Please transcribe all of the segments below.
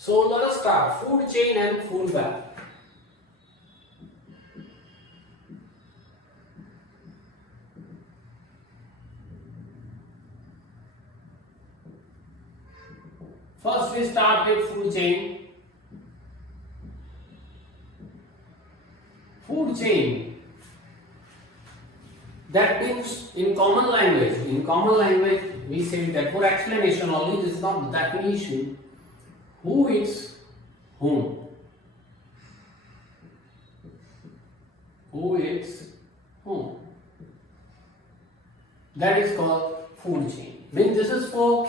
So let us start food chain and food web. First we start with food chain. Food chain, that means in common language we say that for explanation only, this is not the definition. Who eats whom? Who eats whom? That is called food chain. Means this is for,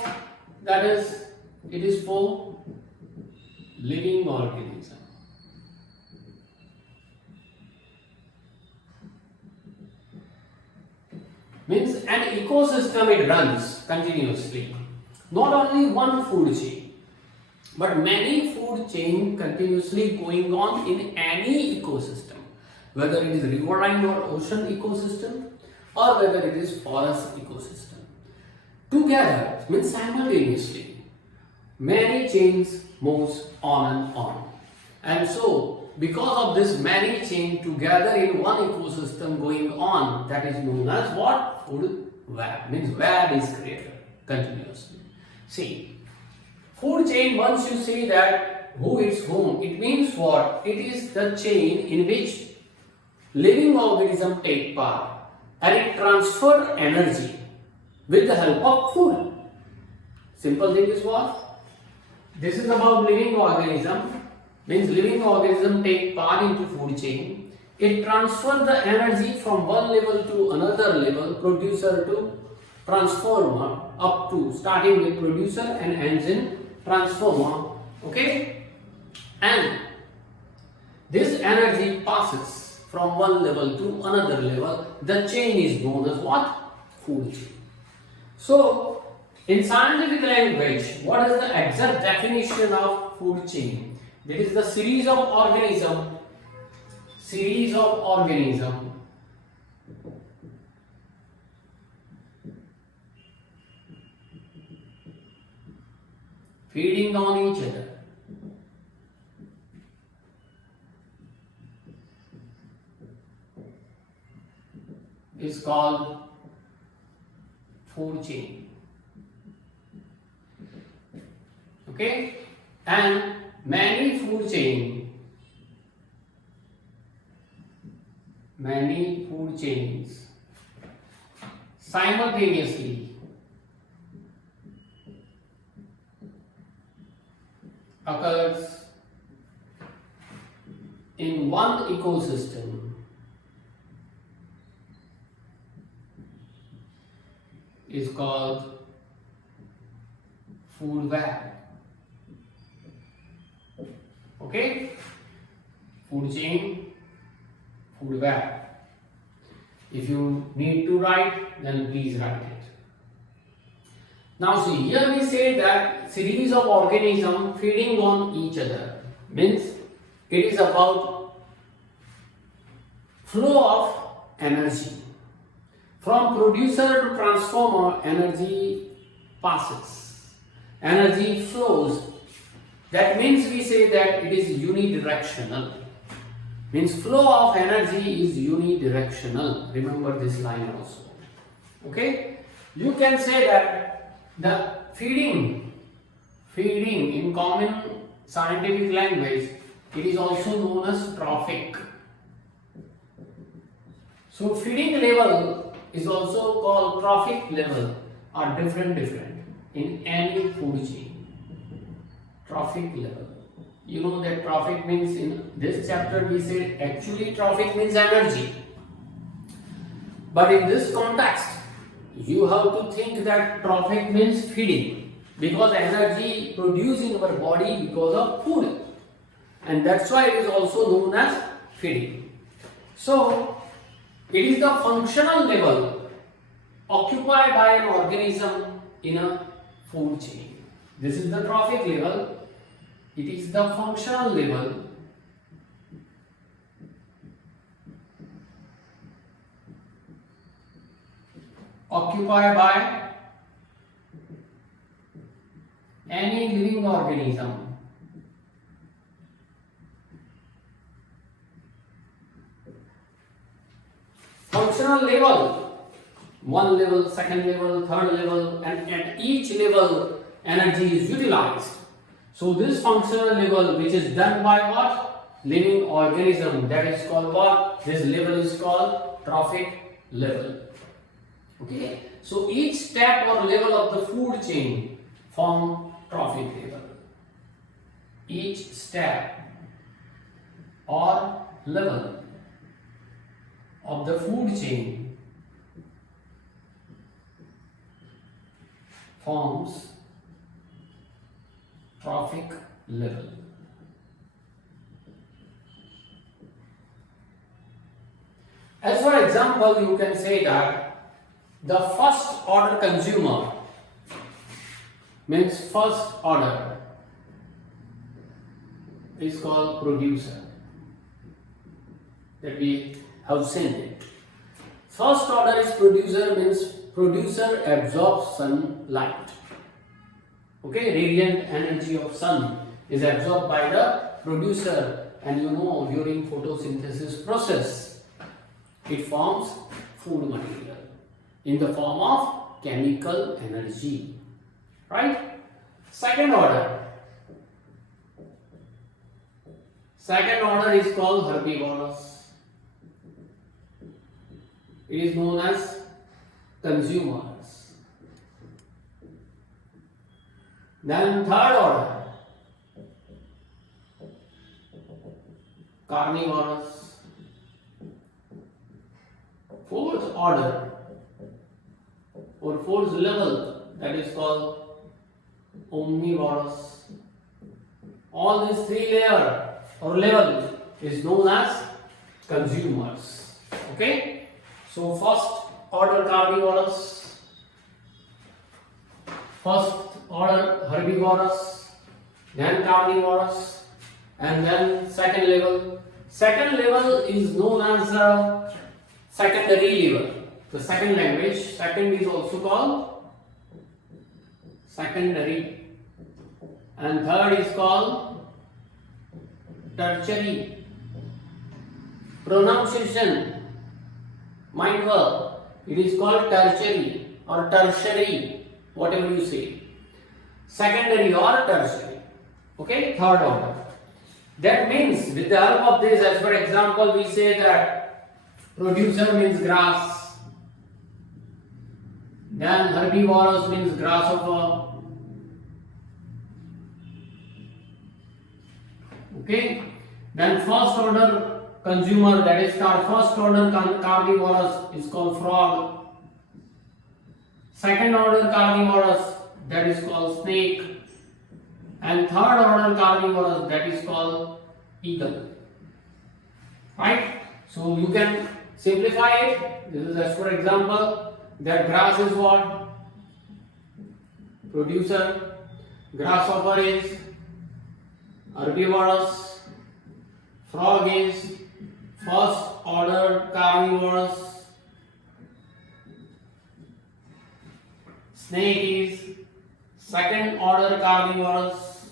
that is, it is for living organism. Means an ecosystem, it runs continuously. Not only one food chain, but many food chain continuously going on in any ecosystem, whether it is riverine or ocean ecosystem, or whether it is forest ecosystem. Together means simultaneously, many chains moves on and on. And so because of this many chain together in one ecosystem going on, that is known as what? Food web. Means web is created continuously. See, food chain, once you say that who eats whom, it means what? It is the chain in which living organism take part and it transfer energy with the help of food. Simple thing is what? This is about living organism. Means living organism take part into food chain. It transfers the energy from one level to another level, producer to transformer, up to starting with producer and ends in transformer. Okay? And this energy passes from one level to another level. The chain is known as what? Food chain. So, in scientific language, what is the exact definition of food chain? It is the series of organism feeding on each other. Is called food chain. Okay? And many food chains simultaneously occurs in one ecosystem is called food web. Okay? Food chain, food web. If you need to write, then please write it. Now see, here we say that series of organisms feeding on each other. Means it is about flow of energy. From producer to transformer, energy passes. Energy flows. That means we say that it is unidirectional. Means flow of energy is unidirectional. Remember this line also. Okay? You can say that the feeding in common scientific language, it is also known as trophic. So feeding level is also called trophic level, are different in any food chain. Trophic level. You know that trophic means, in this chapter we say actually trophic means energy. But in this context, you have to think that trophic means feeding, because energy produced in our body because of food. And that's why it is also known as feeding. So, it is the functional level occupied by an organism in a food chain. This is the trophic level. It is the functional level occupied by any living organism functional level. One level, second level, third level, and at each level energy is utilized. So this functional level, which is done by what? Living organism, that is called what? This level is called trophic level. Okay, so each step or level of the food chain form trophic level. Each step or level of the food chain forms trophic level. As for example, you can say that the first order consumer means first order is called producer, that we have seen it. First order is producer, means producer absorbs sunlight. Okay, radiant energy of sun is absorbed by the producer, and you know during photosynthesis process it forms food material in the form of chemical energy, right? Second order is called herbivorous. It is known as consumers. Then third order, carnivorous. Fourth order or fourth level, that is called omnivorous. All these three layer or level is known as consumers. Okay, so first order carnivorous, first order herbivorous, then carnivorous, and then second level. Second level is known as the secondary level. The second language, second is also called secondary, and third is called tertiary. Pronunciation, mind well, it is called tertiary or tertiary, whatever you say. Secondary or tertiary. Okay, third order. That means with the help of this, as for example, we say that producer means grass, then herbivorous means grasshopper. Okay, then first order consumer, that is first order carnivorous, is called frog. Second order carnivorous, that is called snake, and third order carnivorous, that is called eagle. Right? So you can simplify it. This is as for example, that grass is what? Producer. Grasshopper is herbivorous. Frog is first order carnivorous. Snake is second order carnivorous,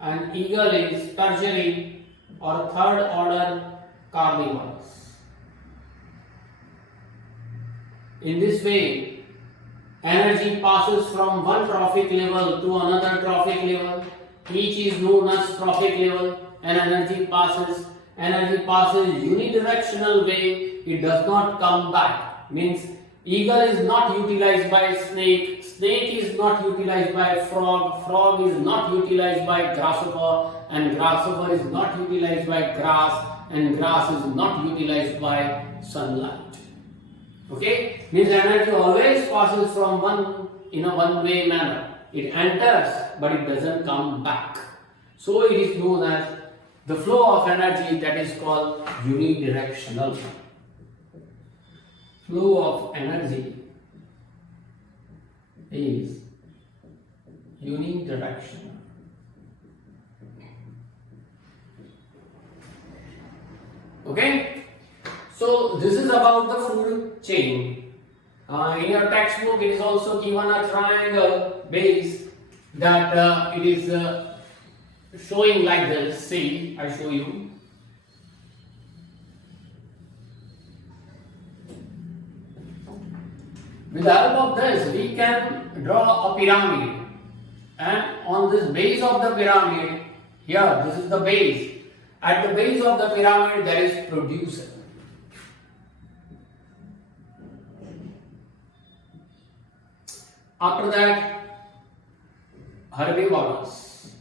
and eagle is tertiary or third order carnivorous. In this way, energy passes from one trophic level to another trophic level. Each is known as trophic level, and energy passes unidirectional way. It does not come back. Means eagle is not utilized by snake, snake is not utilized by frog, frog is not utilized by grasshopper, and grasshopper is not utilized by grass, and grass is not utilized by sunlight. Okay, means energy always passes from one in a one-way manner. It enters, but it doesn't come back. So it is known as the flow of energy, that is called unidirectional. Flow of energy is unidirectional. Okay? So this is about the food chain. In your textbook, it is also given a triangle base that it is showing like this. See, I show you. With the help of this, we can draw a pyramid. And on this base of the pyramid, here, this is the base. At the base of the pyramid, there is producer. After that, herbivores.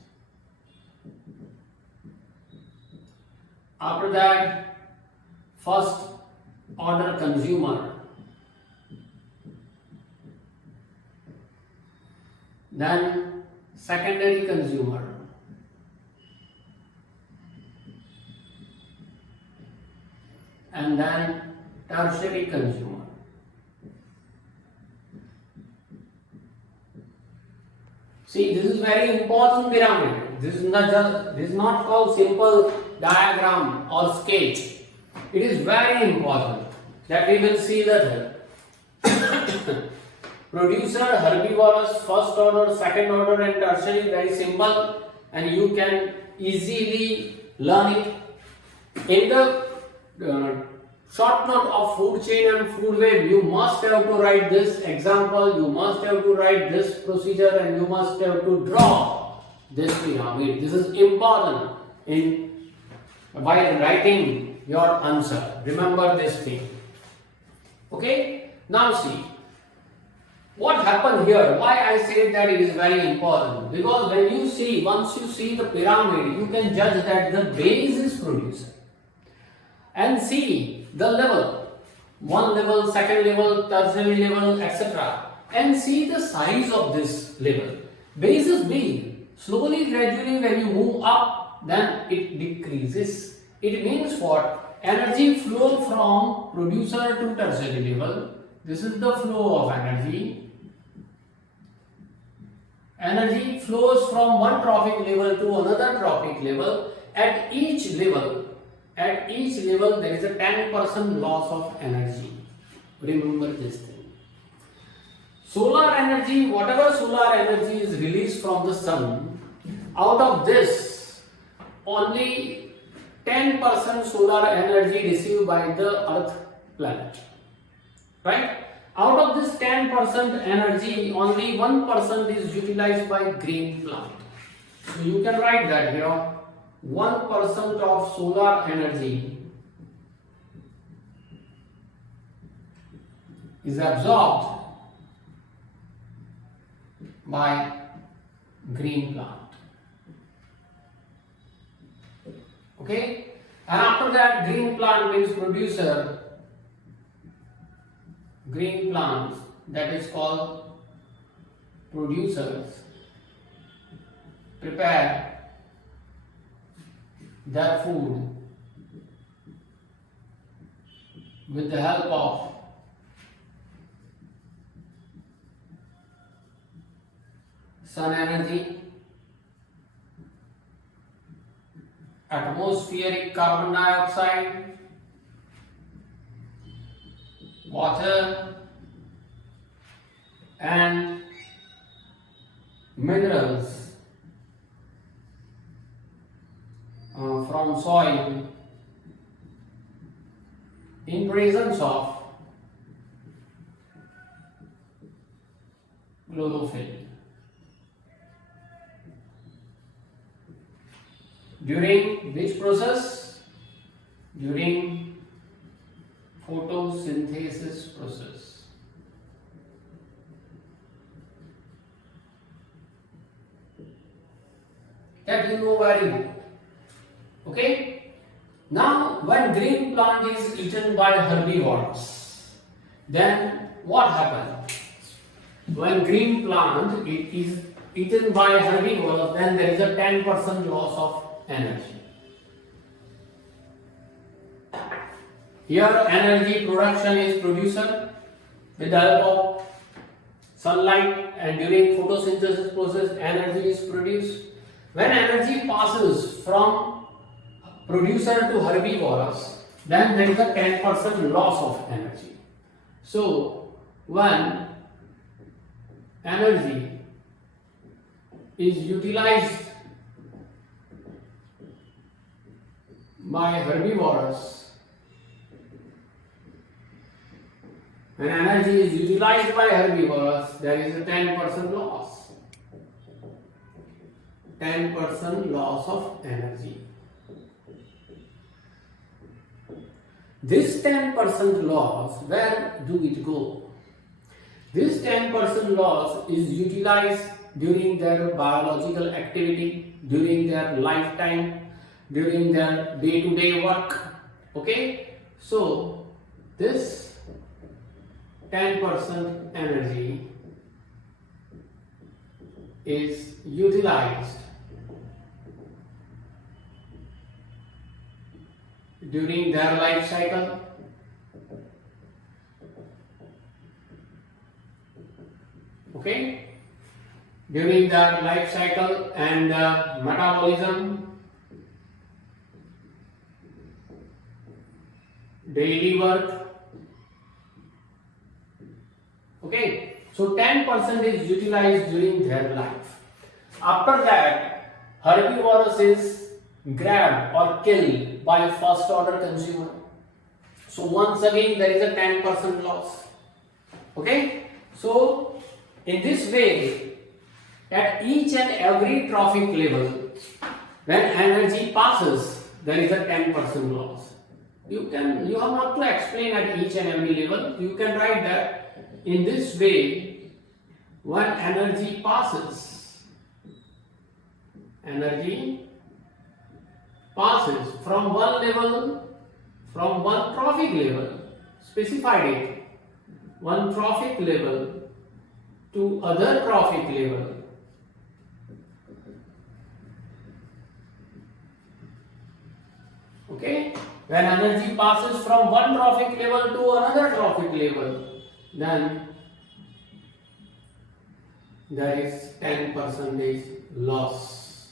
After that, first order consumer. Then secondary consumer. And then tertiary consumer. See, this is very important pyramid. This is not called simple diagram or sketch. It is very important that we will see later. Producer, herbivorous, first order, second order and tertiary, very simple and you can easily learn it. In the short note of food chain and food web, you must have to write this example, you must have to write this procedure and you must have to draw this pyramid. This is important in while writing your answer. Remember this thing. Okay? Now see, what happened here? Why I say that it is very important? Because when you see, once you see the pyramid, you can judge that the base is producer. And see the level, one level, second level, tertiary level, etc. And see the size of this level. Base is big. Slowly, gradually, when you move up, then it decreases. It means what? Energy flow from producer to tertiary level. This is the flow of energy. Energy flows from one trophic level to another trophic level. At each level, there is a 10% loss of energy. Remember this thing. Solar energy, whatever solar energy is released from the sun, out of this, only 10% solar energy received by the Earth planet. Right? Out of this 10% energy, only 1% is utilized by green plant. So you can write that here. 1% of solar energy is absorbed by green plant. Okay? And after that, green plant means producer. Green plants, that is called producers, prepare their food with the help of sun energy, atmospheric carbon dioxide, water and minerals from soil in presence of chlorophyll. During which process? During photosynthesis process. That you know very well. Okay? Now, when green plant is eaten by herbivores, then what happens? When green plant is eaten by herbivores, then there is a 10% loss of energy. Here, energy production is producer with the help of sunlight, and during photosynthesis process, energy is produced. When energy passes from producer to herbivores, then there is a 10% loss of energy. So, when energy is utilized by herbivores, When energy is utilized by herbivores, there is a 10% loss. 10% loss of energy. This 10% loss, where do it go? This 10% loss is utilized during their biological activity, during their lifetime, during their day-to-day work. Okay? So, this 10% energy is utilized during their life cycle. Okay? During their life cycle and metabolism, daily work. Okay? So 10% is utilized during their life. After that, herbivorous is grabbed or killed by a first order consumer. So once again there is a 10% loss. Okay? So in this way, at each and every trophic level, when energy passes, there is a 10% loss. You have not to explain at each and every level. You can write that in this way, when energy passes from one level, from one trophic level, specified it, one trophic level to other trophic level. Okay? When energy passes from one trophic level to another trophic level, then there is 10% loss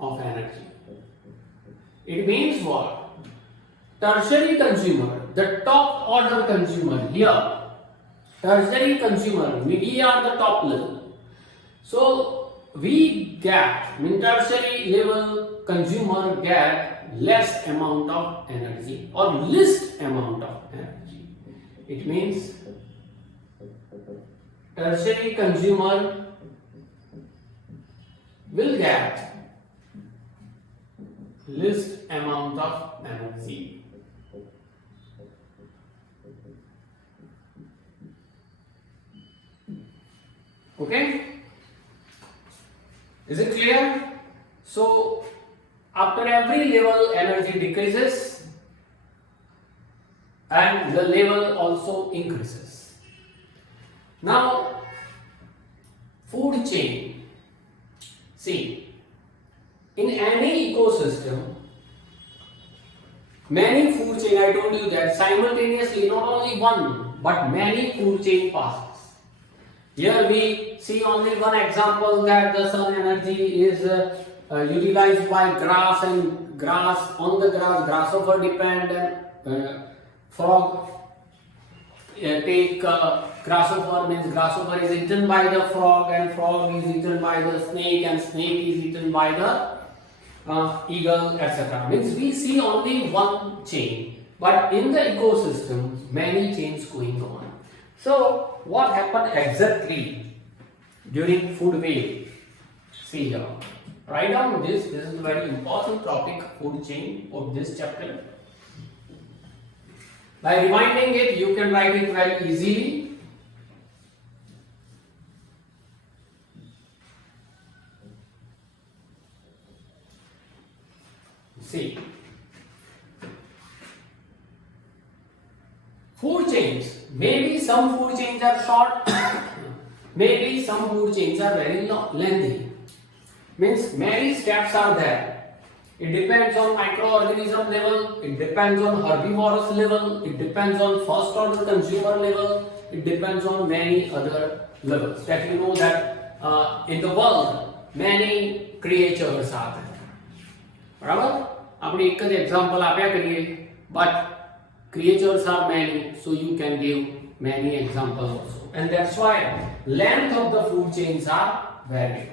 of energy. It means what? Tertiary consumer, the top order consumer here, tertiary consumer, we are the top level. So we get, tertiary level consumer get less amount of energy or least amount of energy. It means tertiary consumer will get least amount of energy. Okay? Is it clear? So after every level energy decreases and the level also increases. Now food chain. See, in any ecosystem, many food chain, I told you that simultaneously not only one but many food chain passes. Here we see only one example that the sun energy is utilized by grass, and grass, on the grass, grasshopper depend, and frog take grasshopper, means grasshopper is eaten by the frog, and frog is eaten by the snake, and snake is eaten by the eagle, etc. Means we see only one chain, but in the ecosystem many chains going on. So what happened exactly during food wave? See here. Write down this. This is a very important topic, food chain, of this chapter. By reminding it, you can write it very easily. See, food chains. Maybe some food chains are short. Maybe some food chains are very lengthy. Means many steps are there. It depends on microorganism level, it depends on herbivorous level, it depends on first order consumer level, it depends on many other levels. That you know that in the world many creatures are there. બરાબર? આપણે એક જ example આપ્યા કરીએ, but creatures are many, so you can give many examples also. And that's why length of the food chains are varied.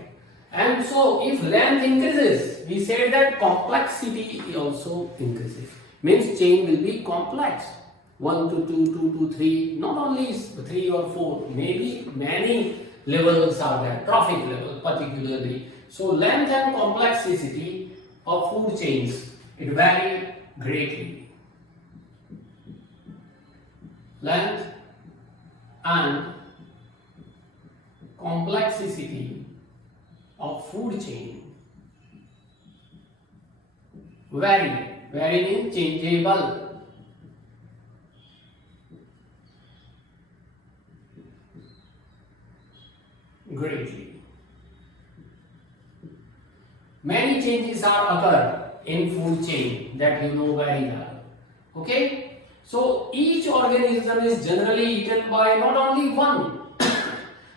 And so if length increases, we say that complexity also increases. Means chain will be complex. 1 to 2, 2 to 3, not only 3 or 4, maybe many levels are there, trophic level particularly. So length and complexity of food chains, it vary greatly. Length and complexity of food chain vary means changeable. Greatly. Many changes are occur in food chain that you know very well. Okay? So each organism is generally eaten by not only one,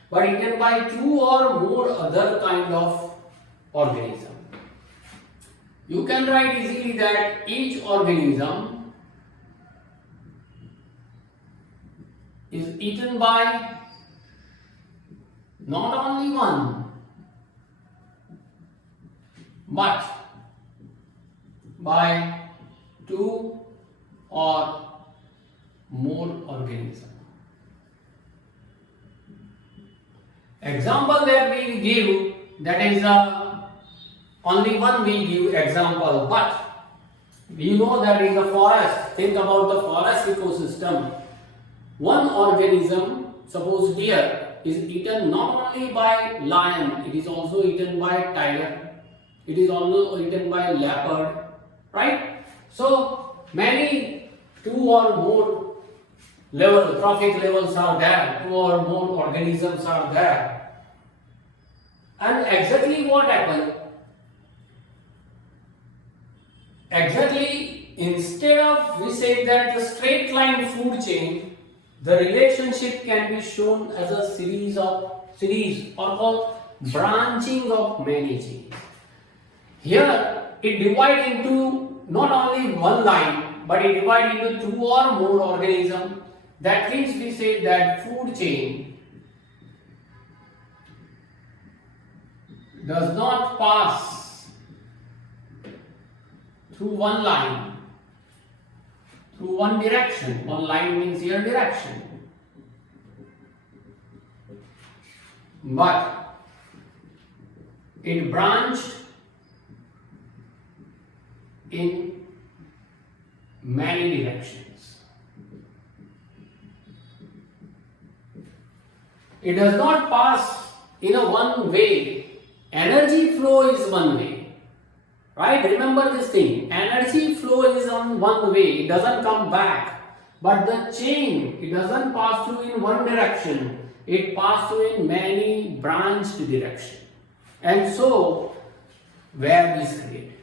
but eaten by 2 or more other kind of organism. You can write easily that each organism is eaten by not only one, but by 2 or more organisms. Example that we give, that is only one we give example, but we know that in the forest, think about the forest ecosystem. One organism, suppose deer, is eaten not only by lion, it is also eaten by tiger, it is also eaten by leopard, right? So many 2 or more trophic levels are there, 2 or more organisms are there. And exactly what happened? Exactly, instead of we say that the straight line food chain, the relationship can be shown as a series or called branching of many chains. Here it divides into not only one line, but it divides into 2 or more organisms. That means we say that food chain does not pass through one line, through one direction. One line means here direction. But it branched in many directions. It does not pass in a one way. Energy flow is one way. Right? Remember this thing. Energy flow is on one way. It doesn't come back. But the chain, it doesn't pass through in one direction. It passes through in many branched directions. And so, web is created.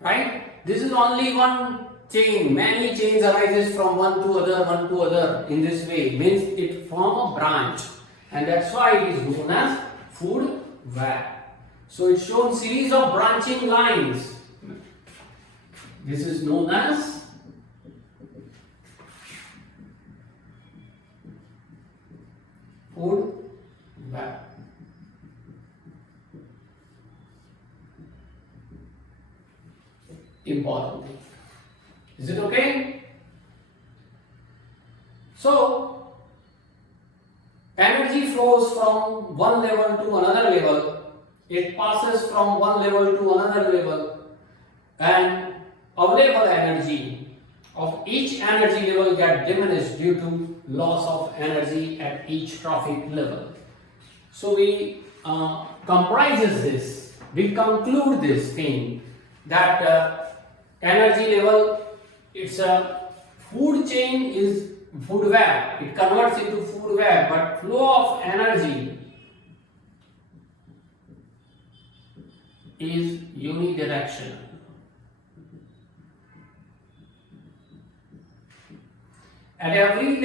Right? This is only one chain. Many chains arises from one to other in this way. Means it form a branch. And that's why it is known as food web. So it shows series of branching lines. This is known as food web. Important thing. Is it okay? So energy flows from one level to another level. It passes from one level to another level, and available energy of each energy level get diminished due to loss of energy at each trophic level. So we comprises this, we conclude this thing that energy level, it's a food chain is food web, it converts into food web, but flow of energy is unidirectional. At every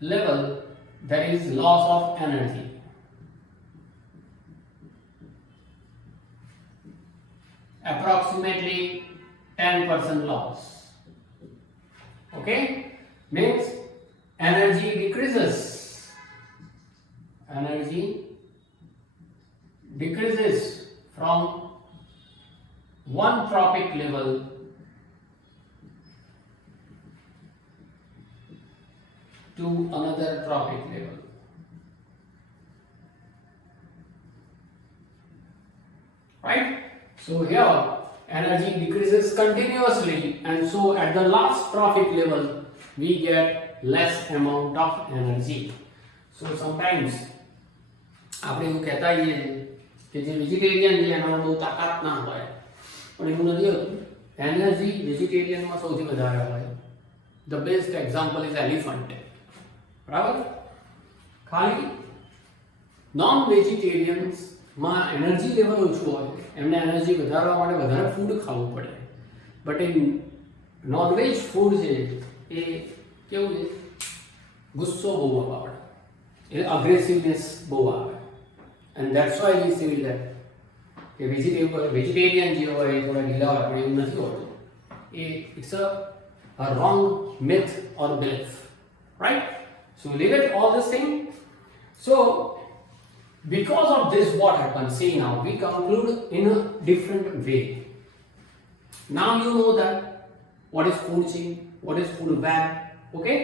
level, there is loss of energy. Approximately 10% loss. Okay? Means energy decreases. Energy decreases from one trophic level to another trophic level. Right? So here energy decreases continuously, and so at the last trophic level we get less amount of energy. So sometimes આપણે એવું કહેતા હોઈએ કે જે vegetarian છે એનામાં બહુ તાકાત ના હોય, પણ એવું નથી હોતું. એનર્જી વેજીટેરિયનમાં સૌથી વધારે હોય. The best example is elephant. બરાબર? ખાલી નોન વેજીટેરિયન્સમાં એનર્જી લેવલ ઓછું હોય, એમને એનર્જી વધારવા માટે વધારે ફૂડ ખાવું પડે. બટ ઇન નોનવેજ ફૂડ છે એ કેવું છે, ગુસ્સો બહુ આવે, એ અગ્રેસિવનેસ બહુ આવે. And that's why we say that કે વેજીટેરિયન જે હોય એ થોડા ઢીલા હોય, પણ એવું નથી હોતું. It's a wrong myth or belief, right? So leave it all this thing. So because of this, what happens, see now we conclude in a different way. Now you know that what is food chain, what is food web, okay?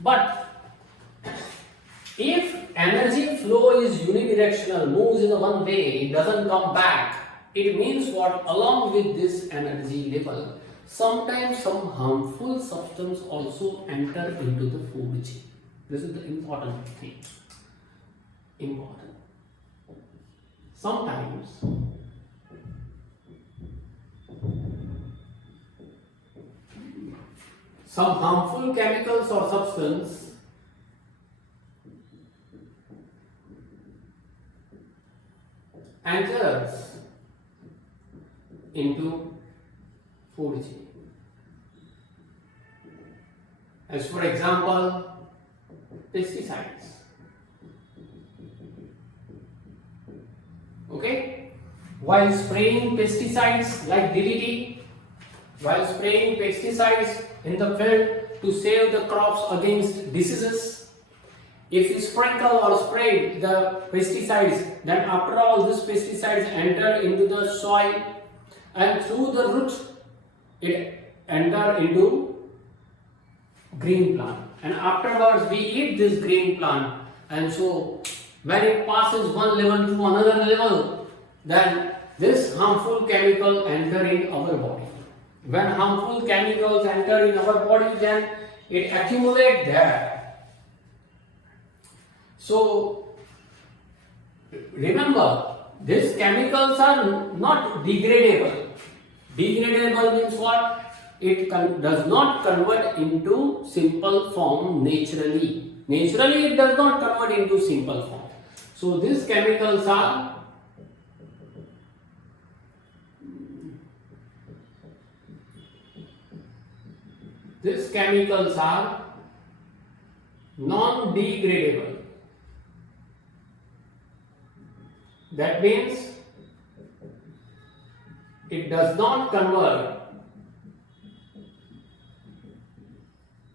But if energy flow is unidirectional, moves in one way, it doesn't come back, it means what? Along with this energy level, sometimes some harmful substance also enter into the food chain. This is the important thing. Important. Sometimes some harmful chemicals or substance enters into food chain. As for example, pesticides. Okay? While spraying pesticides like DDT, while spraying pesticides in the field to save the crops against diseases, if you sprinkle or spray the pesticides, then after all these pesticides enter into the soil, and through the root it enter into green plant, and afterwards we eat this green plant, and so when it passes one level to another level, then this harmful chemical enter in our body. When harmful chemicals enter in our body, then it accumulate there. So remember, these chemicals are not degradable. Degradable means what? It does not convert into simple form naturally. Naturally it does not convert into simple form. So these chemicals are non-degradable. That means it does not convert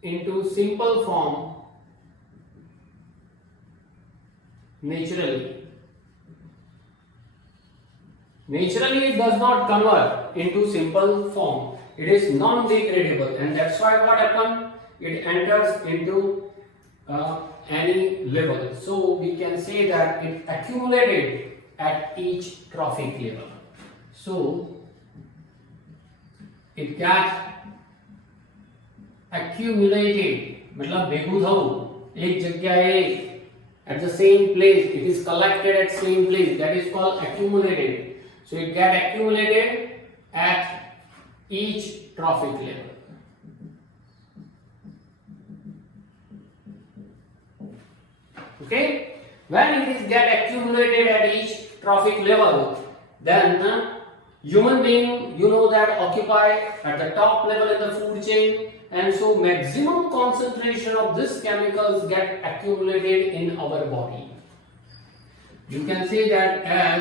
into simple form naturally. Naturally it does not convert into simple form. It is non-degradable, and that's why what happens? It enters into any level. So we can say that it accumulated at each trophic level. So it got accumulated, मतलब ભેગું થવું એક જગ્યાએ at the same place, it is collected at same place, that is called accumulated. So it got accumulated at each trophic level. Okay? When it is get accumulated at each trophic level, then human being, you know, that occupy at the top level in the food chain, and so maximum concentration of these chemicals get accumulated in our body. You can say that as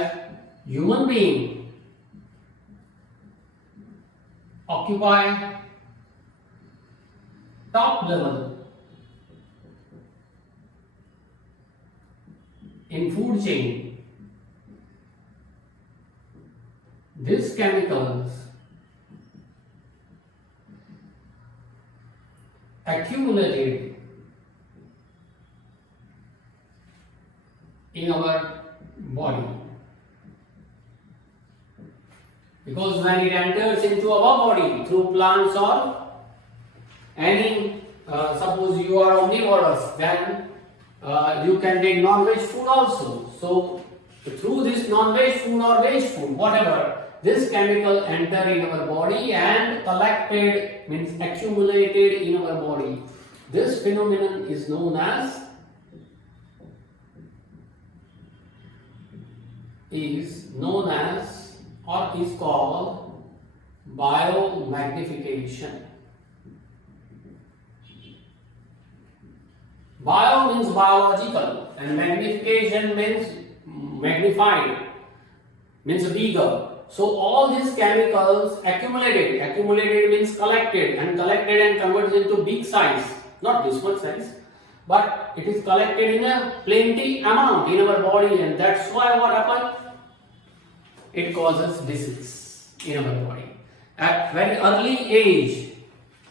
human being occupy top level in food chain, these chemicals in our body. Because when it enters into our body through plants or any, suppose you are omnivorous, then you can take non-veg food also. So through this non-veg food or veg food, whatever, this chemical enter in our body and collected, means accumulated in our body. This phenomenon is known as or is called biomagnification. Bio means biological and magnification means magnified, means bigger. So all these chemicals accumulated means collected and converted into big size, not this much size, but it is collected in a plenty amount in our body, and that's why what happens? It causes disease in our body. At very early age,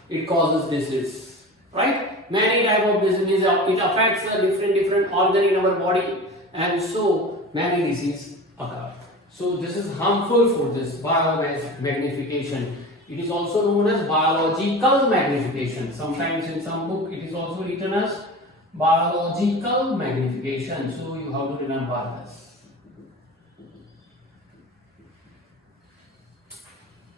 it causes disease, right? Many type of diseases, it affects a different organ in our body, and so many diseases occur. So this is harmful for this biomagnification. It is also known as biological magnification. Sometimes in some book it is also written as biological magnification. So you have to remember this.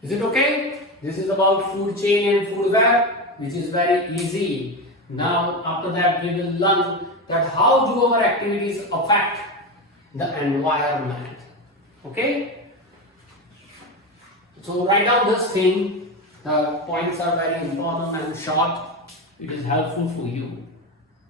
Is it okay? This is about food chain and food web, which is very easy. Now after that we will learn that how do our activities affect the environment. Okay? So write down this thing. The points are very important and short. It is helpful for you.